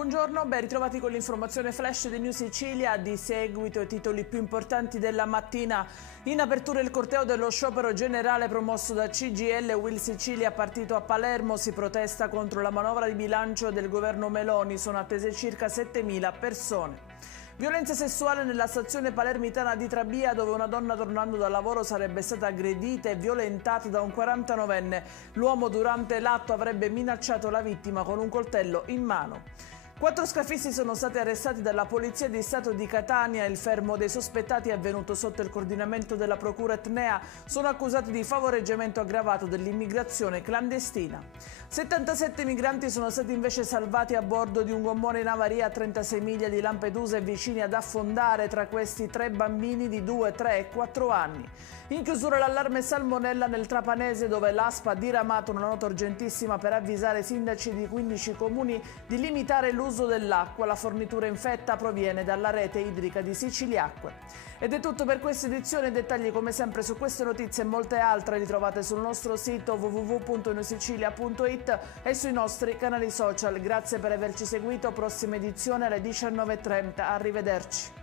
Buongiorno, ben ritrovati con l'informazione flash di New Sicilia. Di seguito i titoli più importanti della mattina. In apertura il corteo dello sciopero generale promosso da CGIL. Will Sicilia, partito a Palermo, si protesta contro la manovra di bilancio del governo Meloni. Sono attese circa 7.000 persone. Violenza sessuale nella stazione palermitana di Trabia, dove una donna tornando dal lavoro sarebbe stata aggredita e violentata da un 49enne. L'uomo durante l'atto avrebbe minacciato la vittima con un coltello in mano. 4 scafisti sono stati arrestati dalla Polizia di Stato di Catania. Il fermo dei sospettati è avvenuto sotto il coordinamento della Procura etnea. Sono accusati di favoreggiamento aggravato dell'immigrazione clandestina. 77 migranti sono stati invece salvati a bordo di un gommone in avaria a 36 miglia di Lampedusa e vicini ad affondare. Tra questi 3 bambini di 2, 3 e 4 anni. In chiusura l'allarme salmonella nel Trapanese, dove l'ASPA ha diramato una nota urgentissima per avvisare i sindaci di 15 comuni di limitare l'uso dell'acqua. La fornitura infetta proviene dalla rete idrica di Siciliacque. Ed è tutto per questa edizione. Dettagli come sempre su queste notizie e molte altre li trovate sul nostro sito www.newsicilia.it e sui nostri canali social. Grazie per averci seguito. Prossima edizione alle 19:30. Arrivederci.